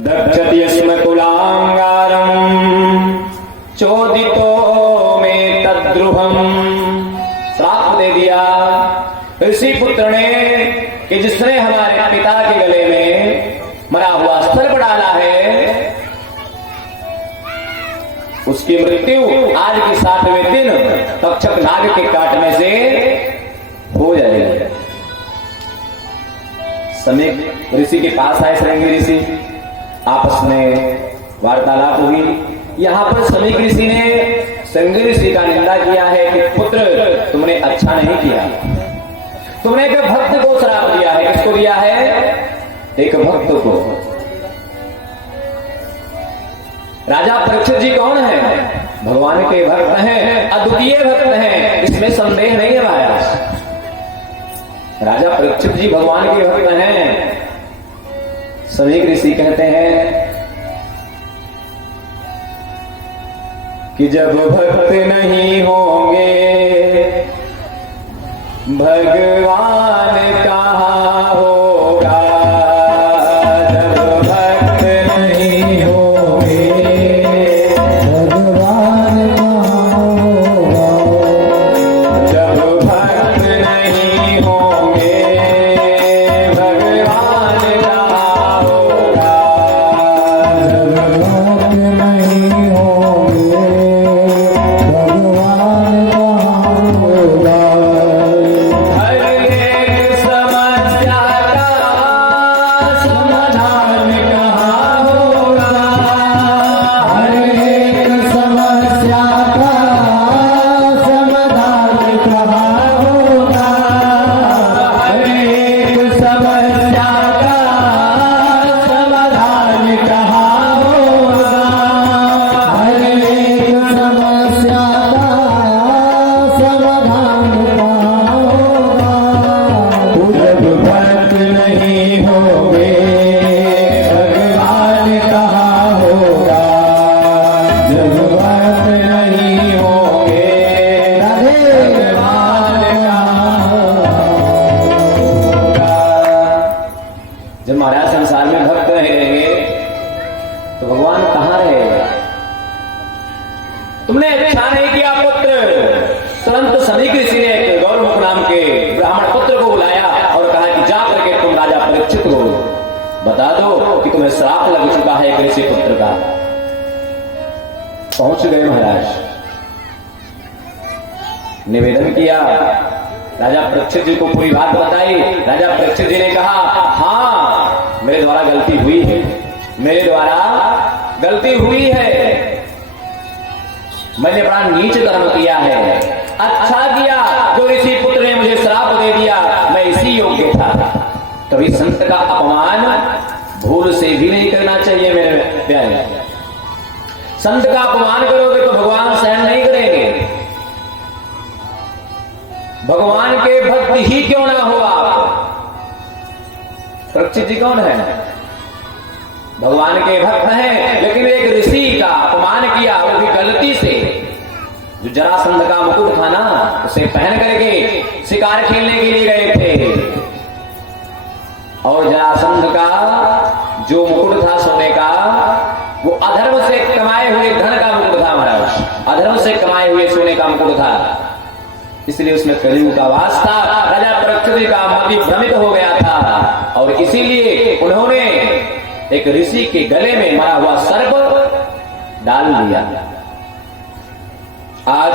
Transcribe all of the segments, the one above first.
दक्षति स्म कुलांगारम चोदितो में तद्रुहम। श्राप दे दिया ऋषि पुत्र ने कि जिसने हमारे पिता के गले में मरा हुआ सर्प डाला है उसकी मृत्यु आज के 7वें दिन तक्षक नाग के काटने से हो जाएगी। समय ऋषि के पास आए श्रृंगी ऋषि, आपस में वार्तालाप हुई। यहां पर समीक ऋषि ने श्रृंगी ऋषि का निंदा किया है कि पुत्र तुमने अच्छा नहीं किया, तुमने एक भक्त को श्राप दिया है। किसको दिया है? एक भक्त को। राजा परीक्षित जी कौन है? भगवान के भक्त हैं, अद्वितीय भक्त हैं, इसमें संदेह नहीं है महाराज। राजा परीक्षित जी भगवान के भक्त हैं। समीक ऋषि कहते हैं कि जब भक्त नहीं होंगे भगवान कहाँ होगा। जब भक्त नहीं होंगे भगवान कहाँ होगा। जब भक्त नहीं होंगे भगवान कहाँ होगा। जब भक्त नहीं होंगे भगवान कहाँ होगा। जब महाराज संसार में भक्त रहेंगे तो भगवान कहां रहेगा? तुमने अच्छा नहीं किया पुत्र। तुरंत समीक ऋषि ने एक गौरमुख नाम के ब्राह्मण पुत्र को बुलाया और कहा कि जा करके तुम राजा परीक्षित को बता दो कि तुम्हें श्राप लग चुका है एक ऋषि पुत्र का। पहुंच गए महाराज, निवेदन किया, राजा परीक्षित जी को पूरी बात बताई। राजा परीक्षित जी ने कहा हाँ मेरे द्वारा गलती हुई है, मेरे द्वारा गलती हुई है, मैंने बड़ा नीच कर्म किया है। अच्छा किया जो ऋषि पुत्र ने मुझे श्राप दे दिया, मैं इसी योग्य था। कभी संत का अपमान भूल से भी नहीं करना चाहिए मेरे प्यारे। संत का अपमान करोगे तो भगवान सहन नहीं करेंगे। भगवान के भक्त ही क्यों ना हो आप। परीक्षित जी कौन है? भगवान के भक्त हैं, लेकिन एक ऋषि का अपमान किया, वो भी गलती से। जो जरासंध का मुकुट था ना, उसे पहन करके शिकार खेलने के लिए गए थे और जरासंध का जो मुकुट था सोने का, वो अधर्म से कमाए हुए धन का मुकुट था महाराज। अधर्म से कमाए हुए सोने का मुकुट था, इसलिए उसमें कलयुग का वास था। राजा परीक्षित का मति भ्रमित हो गया था और इसीलिए उन्होंने एक ऋषि के गले में मरा हुआ सर्प डाल दिया। आज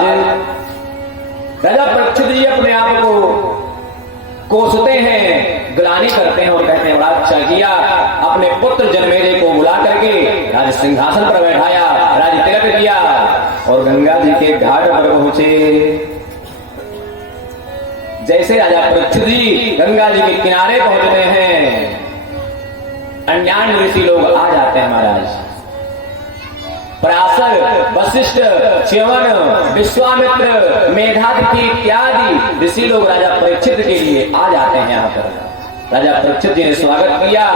राजा परीक्षित जी अपने आप को कोसते हैं, ग्लानि करते हैं और कहते हैं बड़ा अच्छा किया, अपने पुत्र जनमेजय को बुला करके राज सिंहासन पर बैठाया, राज तिलक किया और गंगा जी के घाट पर पहुंचे। जैसे राजा परीक्षित जी गंगा जी के किनारे पहुंचते हैं, अन्यान्य ऋषि लोग आ जाते हैं महाराज। पराशर, वशिष्ठ, च्यवन, विश्वामित्र, मेधातिथि इत्यादि ऋषि लोग राजा परीक्षित के लिए आ जाते हैं यहाँ पर। राजा परीक्षित जी ने स्वागत किया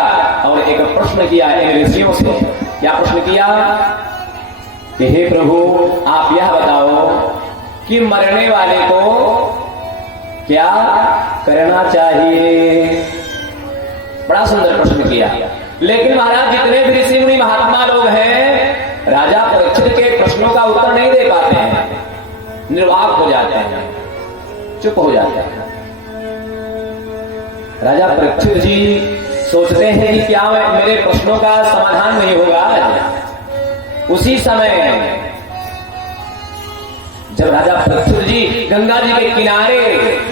और एक प्रश्न किया इन ऋषियों से। क्या प्रश्न किया कि हे प्रभु आप यह बताओ कि मरने वाले को क्या करना चाहिए। बड़ा सुंदर प्रश्न किया, लेकिन महाराज जितने भी ऋषि जाते हैं, चुप हो जाते हैं। राजा परीक्षित जी सोचते हैं कि क्या मेरे प्रश्नों का समाधान नहीं होगा आज। उसी समय जब राजा परीक्षित जी गंगा जी के किनारे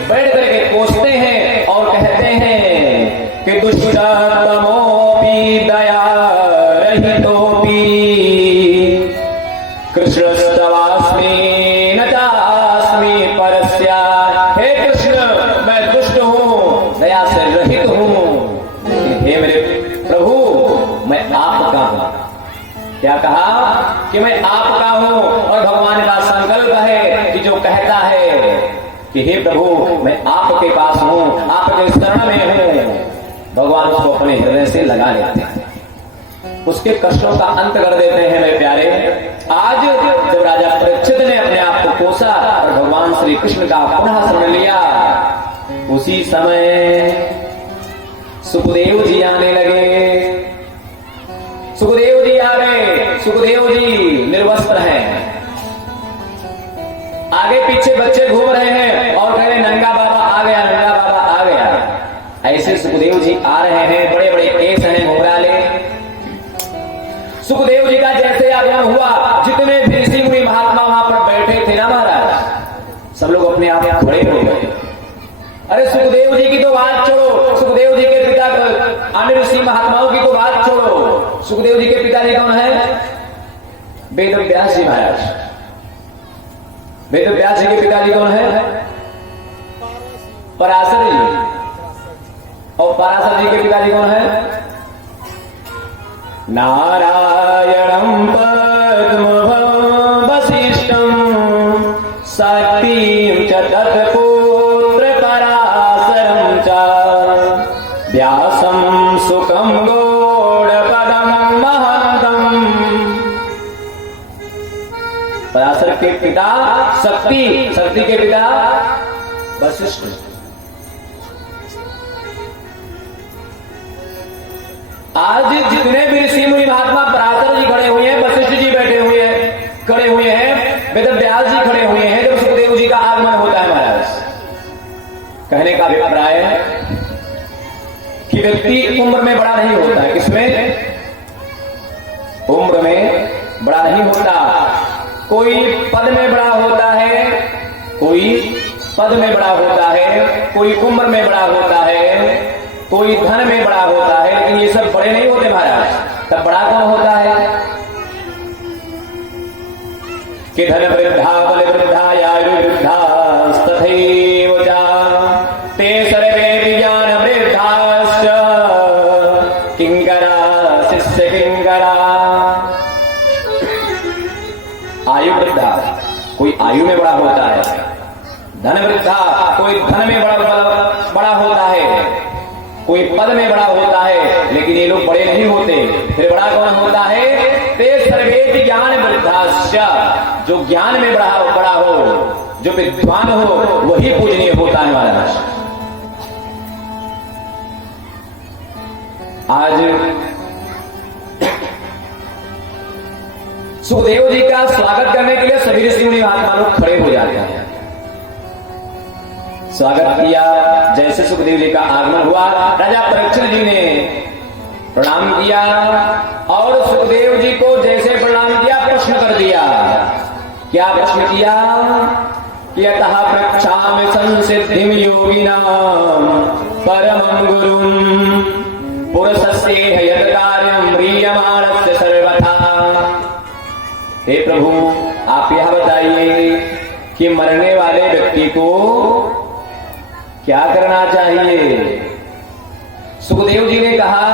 बैठ करके कोसते हैं और कहते हैं कि दुष्टतमोपि दया रहितोपि कृष्णस्तवास्मि न चास्मि परस्या। हे कृष्ण, मैं दुष्ट हूं, दया से रहित हूं, हे मेरे प्रभु मैं आपका हूं। क्या कहा कि मैं आपका हूं, और भगवान का संकल्प है कि जो कहता है कि हे प्रभु मैं आपके पास हूं, आपके शरण में हूं, भगवान उसको अपने हृदय से लगा लेते हैं, उसके कष्टों का अंत कर देते हैं। मेरे प्यारे, आज जब राजा परीक्षित ने अपने आप को कोसा और भगवान श्री कृष्ण का पुनः शरण लिया, उसी समय सुखदेव जी आने लगे। सुखदेव जी आ गए। सुखदेव जी निर्वस्त्र हैं, आगे पीछे बच्चे घूम रहे हैं और कह रहे नंगा बाबा आ गया, नंगा बाबा आ गया। ऐसे सुखदेव जी आ रहे हैं, बड़े बड़े केस हैं घुंघराले। सुखदेव जी का जैसे आगमन हुआ, जितने भी ऋषि मुनि महात्मा वहां पर बैठे थे ना महाराज, सब लोग अपने आप खड़े हो गए। अरे सुखदेव जी की तो बात छोड़ो, सुखदेव जी के पिता अन्य ऋषि महात्माओं की तो बात छोड़ो, सुखदेव जी के पिताजी कौन है? वेद व्यास जी महाराज। वेद व्यास जी के पिताजी कौन है? पराशर जी। और पराशर जी के पिताजी कौन है? नारायणं पद्मभं वसिष्ठं शक्तिं च तत्पुत्र पराशरं च व्यासं सुखं गौड़पदं महन्तम्। पराशर के पिता शक्ति, शक्ति के पिता वशिष्ठ। आज जितने भी ऋषि मुनि महात्मा, पराशर जी खड़े हुए हैं, वशिष्ठ जी बैठे हुए हैं, खड़े हुए हैं, वेद व्यास जी खड़े हुए हैं जब सुखदेव जी का आगमन होता है महाराज। कहने का अभिप्राय है कि व्यक्ति उम्र में बड़ा नहीं होता है। किसमें? उम्र में बड़ा नहीं होता। कोई पद में बड़ा होता है, कोई पद में बड़ा होता है, कोई उम्र में बड़ा होता है, कोई धन में बड़ा होता है, लेकिन ये सब बड़े नहीं होते महाराज। तब बड़ा कौन होता है? कि धन वृद्धा बल वृद्धा आयु वृद्धा तथैव च ते सर्वे ज्ञान वृद्धाश्च किंकरा शिष्य किंकरा। आयु वृद्धा, कोई आयु में बड़ा होता है, धन वृद्धा, कोई धन में बड़ा होता है, कोई पद में बड़ा होता है, लेकिन ये लोग बड़े नहीं होते। फिर बड़ा कौन होता है? ते सर्वेति ज्ञान वृद्धाश्च, जो ज्ञान में बड़ा हो, जो विद्वान हो, वही पूजनीय होता है महाराज। आज सुखदेव जी का स्वागत करने के लिए सभी ऋषि मुनि महात्मा लोग खड़े हो जाते हैं। स्वागत किया। जैसे सुखदेव जी का आगमन हुआ, राजा परीक्षित जी ने प्रणाम किया और सुखदेव जी को जैसे प्रणाम किया, प्रश्न कर दिया। क्या प्रश्न किया? यतः प्रक्षामि संसिद्धिं योगिनां परमं गुरुं पुरुषस्य यत् कार्यं म्रियमाणस्य सर्वथा। हे प्रभु, आप यह बताइए कि मरने वाले व्यक्ति को क्या करना चाहिए? सुखदेव जी ने कहा,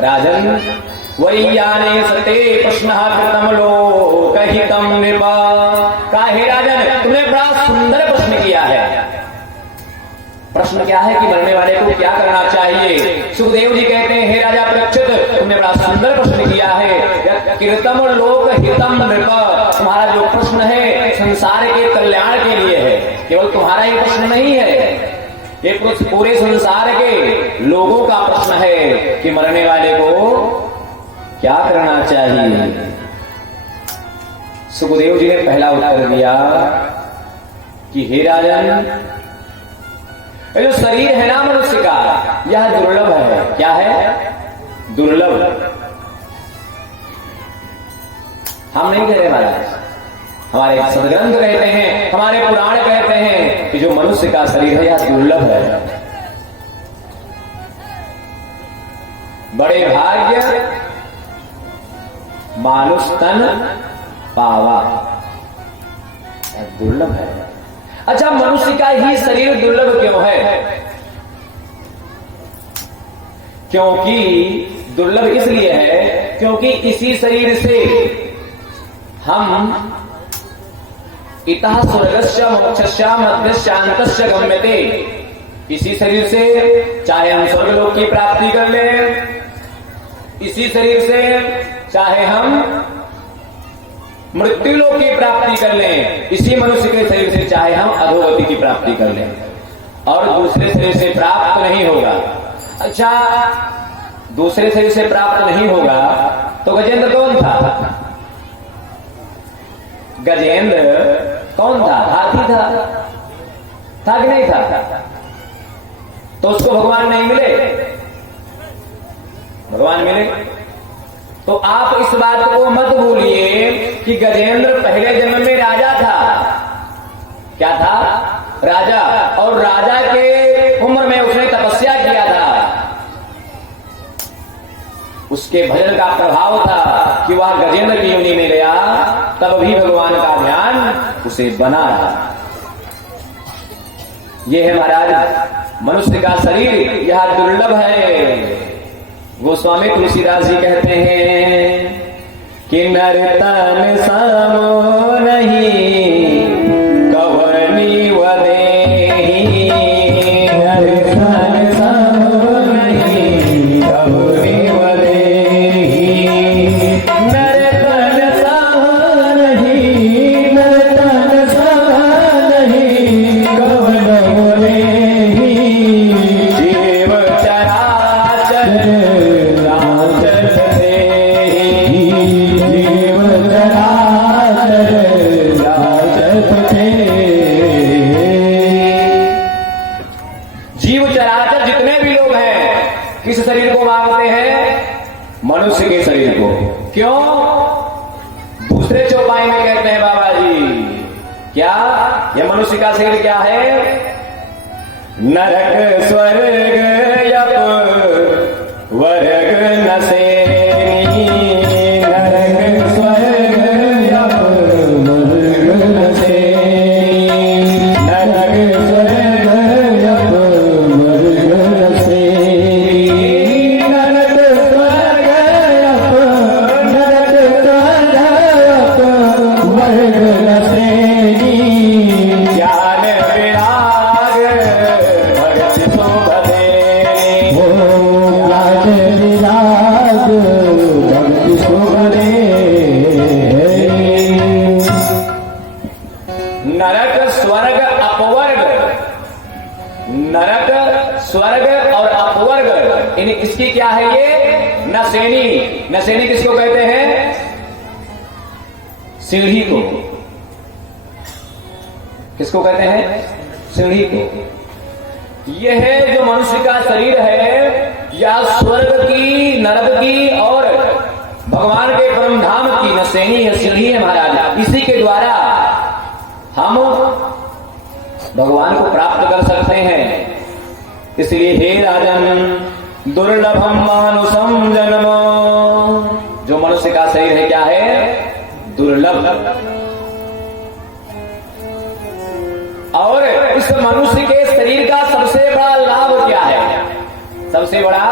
राजन वैयाने सते प्रश्न कृतम लोकहितम नृप। कहा, हे राजन, तुमने बड़ा सुंदर प्रश्न किया है। प्रश्न क्या है कि मरने वाले को क्या करना चाहिए? सुखदेव जी कहते हैं, हे राजा परीक्षित, तुमने बड़ा सुंदर प्रश्न किया है। कृतम लोक हितम नृप, तुम्हारा जो प्रश्न है संसार के कल्याण के लिए है। केवल तुम्हारा ये प्रश्न नहीं है, ये पूरे संसार के लोगों का प्रश्न है कि मरने वाले को क्या करना चाहिए। सुखदेव जी ने पहला उत्तर दिया कि हे राजन, ये जो शरीर है ना मनुष्य का, यह दुर्लभ है। क्या है? दुर्लभ। हम नहीं कह रहे महाराज, हमारे सदग्रंथ कहते हैं, हमारे पुराण कहते हैं कि जो मनुष्य का शरीर है यह दुर्लभ है। बड़े भाग्य मानुष तन पावा, दुर्लभ है। अच्छा, मनुष्य का ही शरीर दुर्लभ क्यों है? क्योंकि दुर्लभ इसलिए है क्योंकि इसी शरीर से हम इतः स्वर्गस्य मोक्षस्य मध्यस्य अंतस्य गम्यते। इसी शरीर से चाहे हम स्वर्गलोक की प्राप्ति कर लें, इसी शरीर से चाहे हम मृत्यु लोक की प्राप्ति कर लें, इसी मनुष्य के शरीर से चाहे हम अधोगति की प्राप्ति कर लें, और दूसरे शरीर से प्राप्त नहीं होगा। अच्छा, दूसरे शरीर से प्राप्त नहीं होगा तो गजेंद्र कौन था? गजेंद्र कौन था? हाथी था कि नहीं था? तो उसको भगवान नहीं मिले? भगवान मिले। तो आप इस बात को मत भूलिए कि गजेंद्र पहले जन्म में राजा था। क्या था? राजा। और राजा के उम्र में उसने तपस्या किया था। उसके भजन का प्रभाव था कि वह गजेंद्र की योनि में गया, तब भी भगवान का ध्यान उसे बना रहा। यह है महाराज मनुष्य का शरीर, यह दुर्लभ है। गोस्वामी तुलसीदास जी कहते हैं कि नर तन समो नहीं कवनी वदेही, नर तन समो नहीं कवनी वदेही, नर तन समो नहीं, नर तन समो नहीं कवन वदेही, जीव चराचर किस शरीर को मांगते हैं? मनुष्य के शरीर को। क्यों? दूसरे चौपाई में कहते हैं बाबा जी, क्या यह मनुष्य का शरीर क्या है? नरक स्वर्ग यप वर्ग नसेनी, नरक स्वर्ग यप वर्ग नसेनी, नरक स्वर्ग यप वर्ग नसेनी, नरक स्वर्ग यप, नरक स्वर्ग यप वर्ग नसेनी, ज्ञान विराग भगति शोभ देनी, ज्ञान विराग भक्ति शोभ देनी। नरक स्वर्ग अपवर्ग, नरक स्वर्ग और अपवर्ग, इसकी क्या है ये? नसेनी। नसेनी किसको कहते हैं? सीढ़ी को। किसको कहते हैं? सीढ़ी को। यह है जो मनुष्य का शरीर है, या स्वर्ग की, नरक की और भगवान के परम धाम की नसेनी है, सीढ़ी है महाराज। इसी के द्वारा हम भगवान को प्राप्त कर सकते हैं। इसलिए हे राजन, दुर्लभम मानुषम जन्म, जो मनुष्य का शरीर है क्या है? दुर्लभ। और इस मनुष्य के शरीर का सबसे बड़ा लाभ क्या है? सबसे बड़ा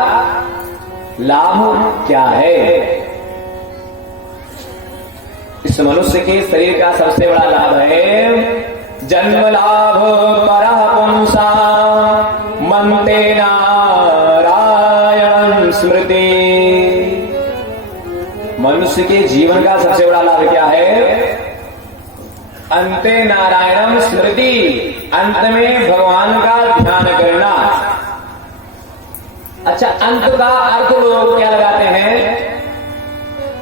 लाभ क्या है? इस मनुष्य के शरीर का सबसे बड़ा लाभ है जन्म लाभ परः पुंसा मनते नारायण स्मृति। मनुष्य के जीवन का सबसे बड़ा लाभ क्या है? अंते नारायण स्मृति, अंत में भगवान का ध्यान करना। अच्छा, अंत का अर्थ लोग क्या लगाते हैं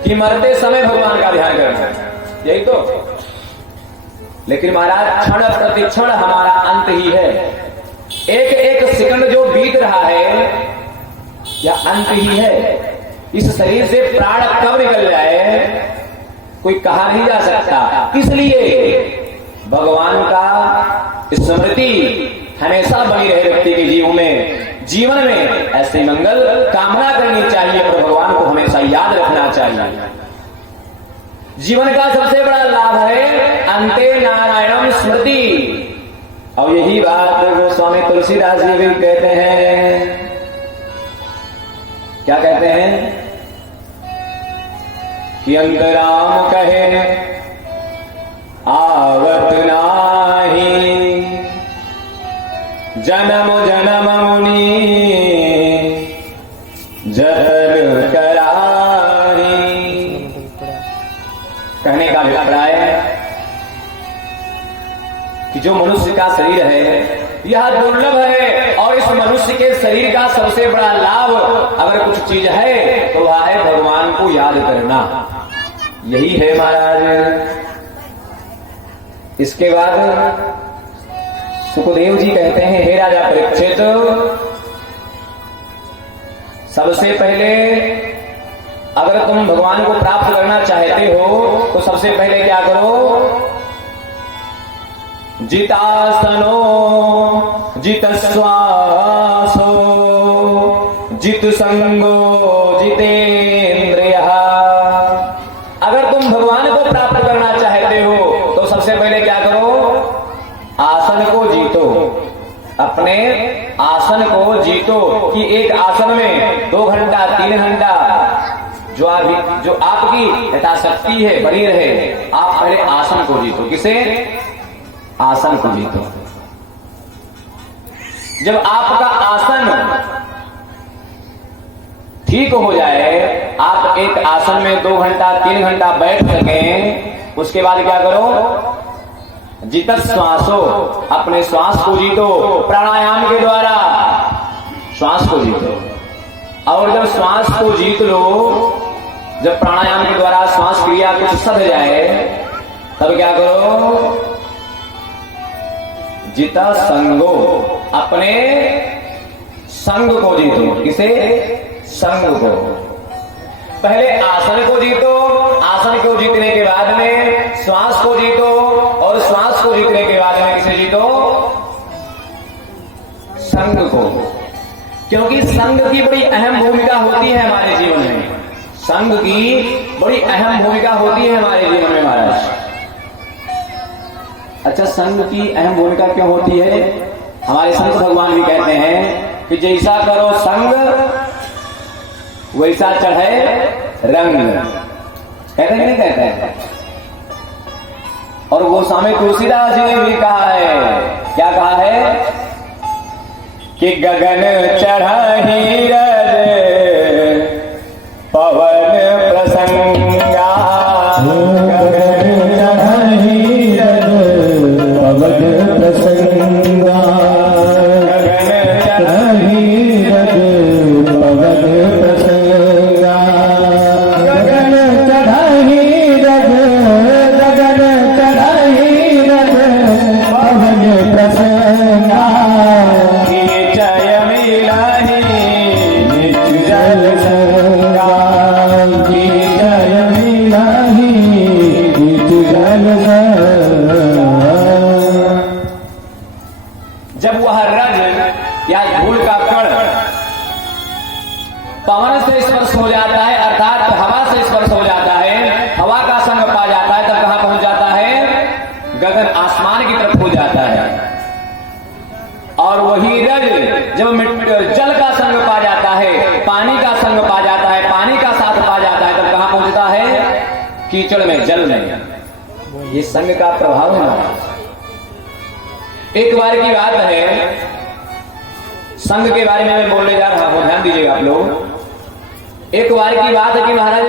कि मरते समय भगवान का ध्यान करना, यही तो। लेकिन महाराज क्षण प्रतिक्षण हमारा अंत ही है। एक एक सेकंड जो बीत रहा है यह अंत ही है। इस शरीर से प्राण कब निकल जाए कोई कहा नहीं जा सकता। इसलिए भगवान का स्मृति हमेशा बनी रहे व्यक्ति के जीवन में ऐसे मंगल कामना करनी चाहिए और भगवान को हमेशा याद रखना चाहिए। जीवन का सबसे बड़ा लाभ है अंते नारायणम स्मृति। और यही बात गोस्वामी तुलसीदास जी भी कहते हैं। क्या कहते हैं कि अंतराम कहे आवत नाही, जन्म जन्म मुनि जहर कराही। कहने का अभिप्राय है कि जो मनुष्य का शरीर है यह दुर्लभ है और इस मनुष्य के शरीर का सबसे बड़ा लाभ अगर कुछ चीज है तो वह है भगवान को याद करना। यही है महाराज। इसके बाद सुखदेव जी कहते हैं, हे राजा परीक्षित, सबसे पहले अगर तुम भगवान को प्राप्त करना चाहते हो तो सबसे पहले क्या करो, जितासनो जित श्वासो जित संगो जितेंद्रिय। अगर तुम भगवान को प्राप्त करना चाहते हो तो सबसे पहले क्या करो, आसन को जीतो, अपने आसन को जीतो। कि एक आसन में 2 घंटा 3 घंटा जो आपकी यथाशक्ति है बनी रहे। आप पहले आसन को जीतो। किसे? आसन को जीतो। जब आपका आसन ठीक हो जाए, आप एक आसन में 2 घंटा 3 घंटा बैठ सकें, उसके बाद क्या करो, जितत श्वासो, अपने श्वास को जीतो। प्राणायाम के द्वारा श्वास को जीतो। और जब श्वास को जीत लो, जब प्राणायाम के द्वारा श्वास क्रिया कुछ सध जाए, तब क्या करो, जिता संगो, अपने संग को जीतो। किसे? संग को। पहले आसन को जीतो, आसन को जीतने के बाद में श्वास को जीतो और श्वास को जीतने के बाद में किसे जीतो, संग को। क्योंकि संग की बड़ी अहम भूमिका होती है हमारे जीवन में। संग की बड़ी अहम भूमिका होती है हमारे जीवन में महाराज। अच्छा, संग की अहम भूमिका क्यों होती है? हमारे संत भगवान भी कहते हैं कि जैसा करो संग वैसा चढ़े रंग। कहते हैं कि नहीं कहते हैं? और गोस्वामी तुलसीदास जी ने भी कहा है, क्या कहा है, कि गगन चढ़ही रज पवन प्रसंगा। गगन चढ़ही रज पवन प्रसंगा। गगन चढ़ही रज पवन प्रसंगा। गगन चढ़ही रज, गगन चढ़ही रज पवन प्रसंगा। जब वह रज या धूल का कण पवन से स्पर्श हो जाता है, अर्थात हवा से स्पर्श हो जाता है, हवा का संग पा जाता है, तब कहां पहुंच जाता है, गगन आसमान की तरफ हो जाता है। और वही रज जब जल का संग पा जाता है, पानी का संग पा जाता है, पानी का साथ पा जाता है, तब कहां पहुंचता है, कीचड़ में, जल में। ये संग का प्रभाव है। एक बार की बात है, संघ के बारे में मैं बोलने जा रहा हूं, ध्यान दीजिएगा आप लोग। एक बार की बात है कि महाराज